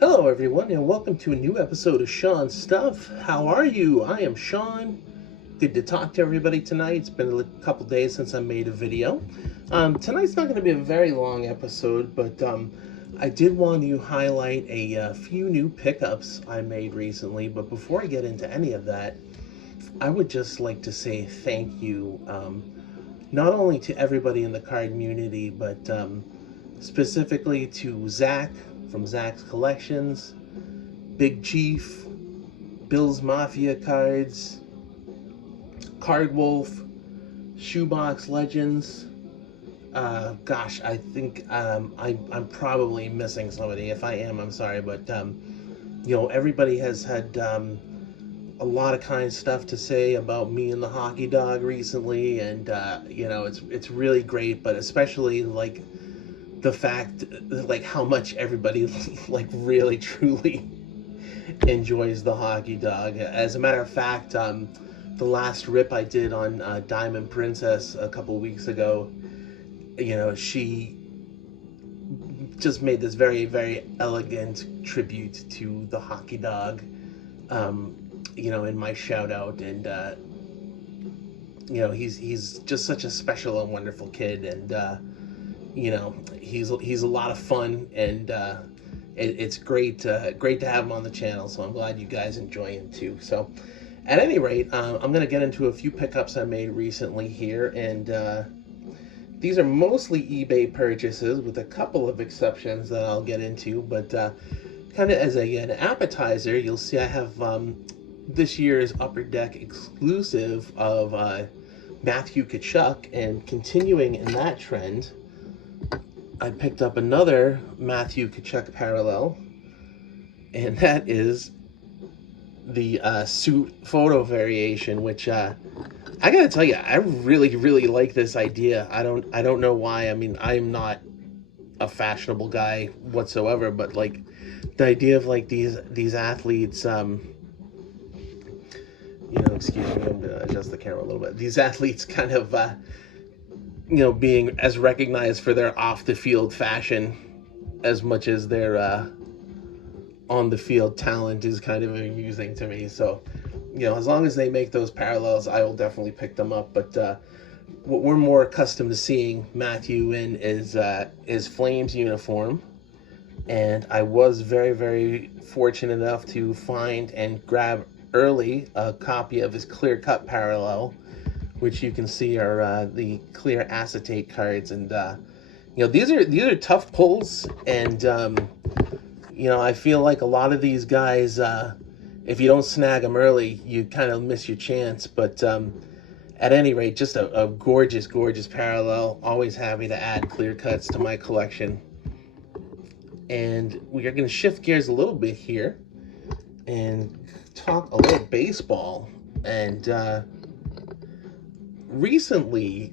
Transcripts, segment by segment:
Hello, everyone, and welcome to a new episode of Sean's Stuff. How are you? I am Sean. Good to talk to everybody tonight. It's been a couple days since I made a video. Tonight's not going to be a very long episode, but I did want to highlight a few new pickups I made recently. But before I get into any of that, I would just like to say thank you, not only to everybody in the card community, but specifically to Zach from Zach's Collections, Big Chief, Bill's Mafia Cards, Card Wolf, Shoebox Legends. I think I'm probably missing somebody. If I am, I'm sorry, but everybody has had a lot of kind stuff to say about me and the hockey dog recently, and it's really great. But especially like the fact, like how much everybody like really truly enjoys the hockey dog. As a matter of fact, the last rip I did on Diamond Princess a couple weeks ago, she just made this very, very elegant tribute to the hockey dog, in my shout out. And, he's just such a special and wonderful kid. And, he's a lot of fun, and it's great to have him on the channel. So I'm glad you guys enjoy him too. So at any rate, I'm going to get into a few pickups I made recently here, and these are mostly eBay purchases with a couple of exceptions that I'll get into. But kind of as an appetizer, you'll see I have this year's Upper Deck exclusive of Matthew Tkachuk, and continuing in that trend, I picked up another Matthew Tkachuk parallel, and that is the suit photo variation, which I gotta tell you, I really, really like this idea. I don't know why. I mean, I'm not a fashionable guy whatsoever, but like the idea of like these athletes, excuse me, I'm gonna adjust the camera a little bit. These athletes kind of being as recognized for their off the field fashion as much as their on the field talent is kind of amusing to me. So, as long as they make those parallels, I will definitely pick them up. But what we're more accustomed to seeing Matthew in is Flames uniform, and I was very, very fortunate enough to find and grab early a copy of his clear cut parallel, which you can see are the clear acetate cards. And these are tough pulls, and I feel like a lot of these guys, if you don't snag them early, you kind of miss your chance. But at any rate, just a gorgeous, gorgeous parallel. Always happy to add clear cuts to my collection. And we are going to shift gears a little bit here and talk a little baseball. And recently,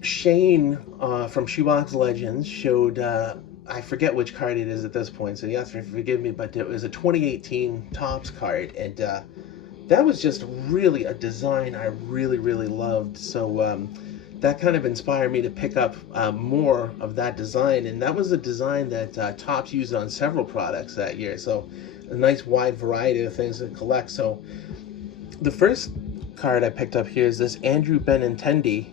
Shane from Shoebox Legends showed, I forget which card it is at this point, so you have to forgive me, but it was a 2018 Topps card, and that was just really a design I really, really loved. So that kind of inspired me to pick up more of that design, and that was a design that Topps used on several products that year. So a nice wide variety of things to collect. So the first card I picked up here is this Andrew Benintendi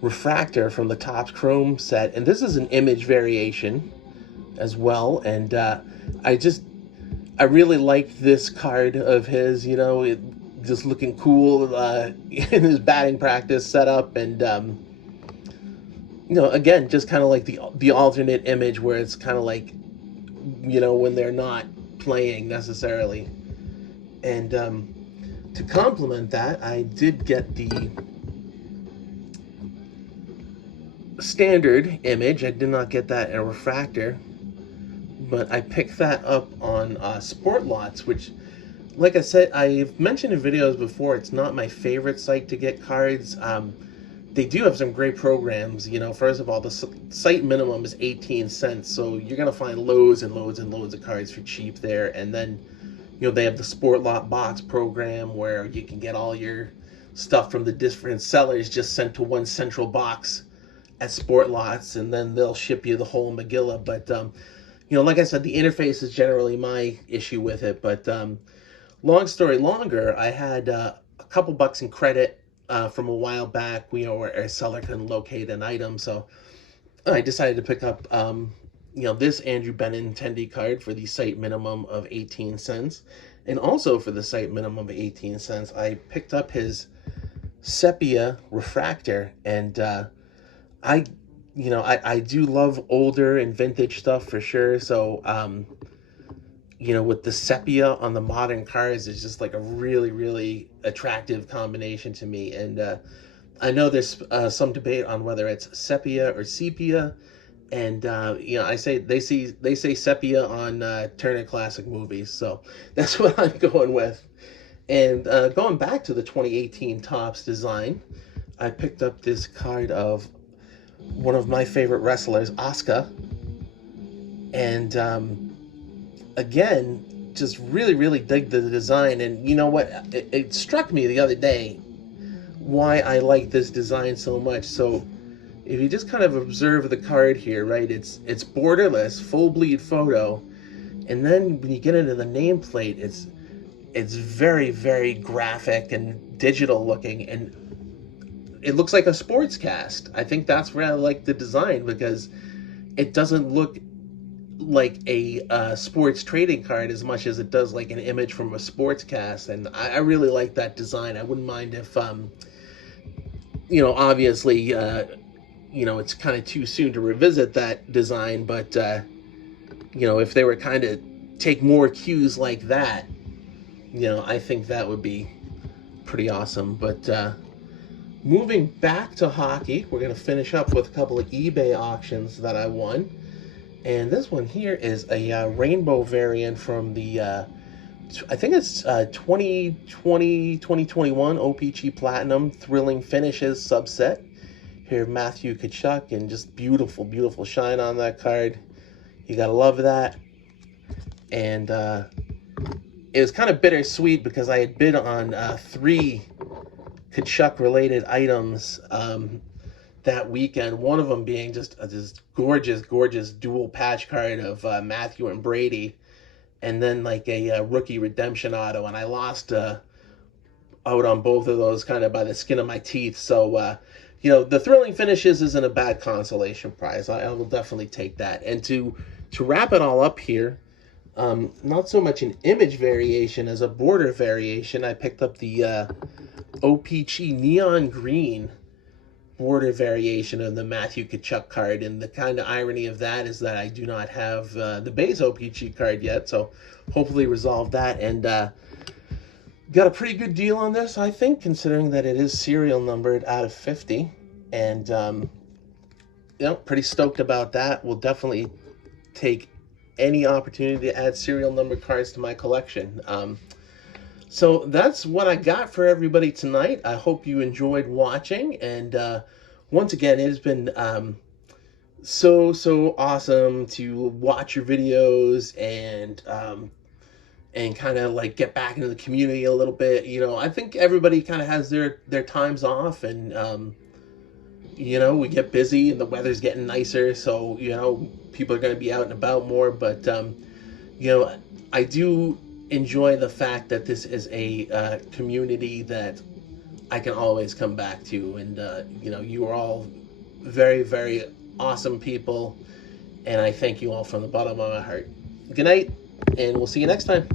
refractor from the Topps Chrome set, and this is an image variation as well. And I really liked this card of his, just looking cool in his batting practice setup. And again, just kind of like the alternate image where it's kind of like when they're not playing necessarily. And to complement that, I did get the standard image. I did not get that in a refractor, but I picked that up on Sport Lots, which, like I said, I've mentioned in videos before, it's not my favorite site to get cards. They do have some great programs. First of all, the site minimum is 18 cents, so you're gonna find loads and loads and loads of cards for cheap there. And then they have the Sport Lot box program where you can get all your stuff from the different sellers just sent to one central box at Sport Lots, and then they'll ship you the whole Megillah. But like I said, the interface is generally my issue with it. But long story longer, I had a couple bucks in credit from a while back, where a seller couldn't locate an item. So I decided to pick up, this Andrew Benintendi card for the site minimum of 18 cents. And also for the site minimum of 18 cents, I picked up his sepia refractor. And I do love older and vintage stuff for sure. So, with the sepia on the modern cars is just like a really, really attractive combination to me. And I know there's some debate on whether it's sepia or sepia. And they say sepia on Turner Classic Movies, so that's what I'm going with. And going back to the 2018 Topps design, I picked up this card of one of my favorite wrestlers, Asuka. And again, just really, really dig the design. And you know what? It struck me the other day why I like this design so much. So if you just kind of observe the card here, right, it's borderless, full bleed photo. And then when you get into the nameplate, it's very, very graphic and digital looking, and it looks like a sports cast. I think that's where I like the design, because it doesn't look like a sports trading card as much as it does like an image from a sports cast. And I really like that design. I wouldn't mind if, obviously, it's kind of too soon to revisit that design, but, if they were kind of take more cues like that, I think that would be pretty awesome. But moving back to hockey, we're going to finish up with a couple of eBay auctions that I won. And this one here is a rainbow variant from the, I think it's 2020, 2021 OPC Platinum Thrilling Finishes subset. Here, Matthew Tkachuk, and just beautiful, beautiful shine on that card. You got to love that. And it was kind of bittersweet because I had bid on 3 Tkachuk-related items that weekend. One of them being just this gorgeous, gorgeous dual patch card of Matthew and Brady, and then like a rookie redemption auto. And I lost out on both of those kind of by the skin of my teeth. So, the Thrilling Finishes isn't a bad consolation prize. I will definitely take that. And to wrap it all up here, not so much an image variation as a border variation, I picked up the OPC Neon Green border variation of the Matthew Tkachuk card. And the kind of irony of that is that I do not have the base OPC card yet, so hopefully resolve that. And got a pretty good deal on this, I think, considering that it is serial numbered out of 50. And, pretty stoked about that. We'll definitely take any opportunity to add serial number cards to my collection. So that's what I got for everybody tonight. I hope you enjoyed watching. And once again, it has been so awesome to watch your videos and kind of like get back into the community a little bit. I think everybody kind of has their times off, and we get busy and the weather's getting nicer, so people are going to be out and about more. But I do enjoy the fact that this is a community that I can always come back to. And you are all very, very awesome people, and I thank you all from the bottom of my heart. Good night, and we'll see you next time.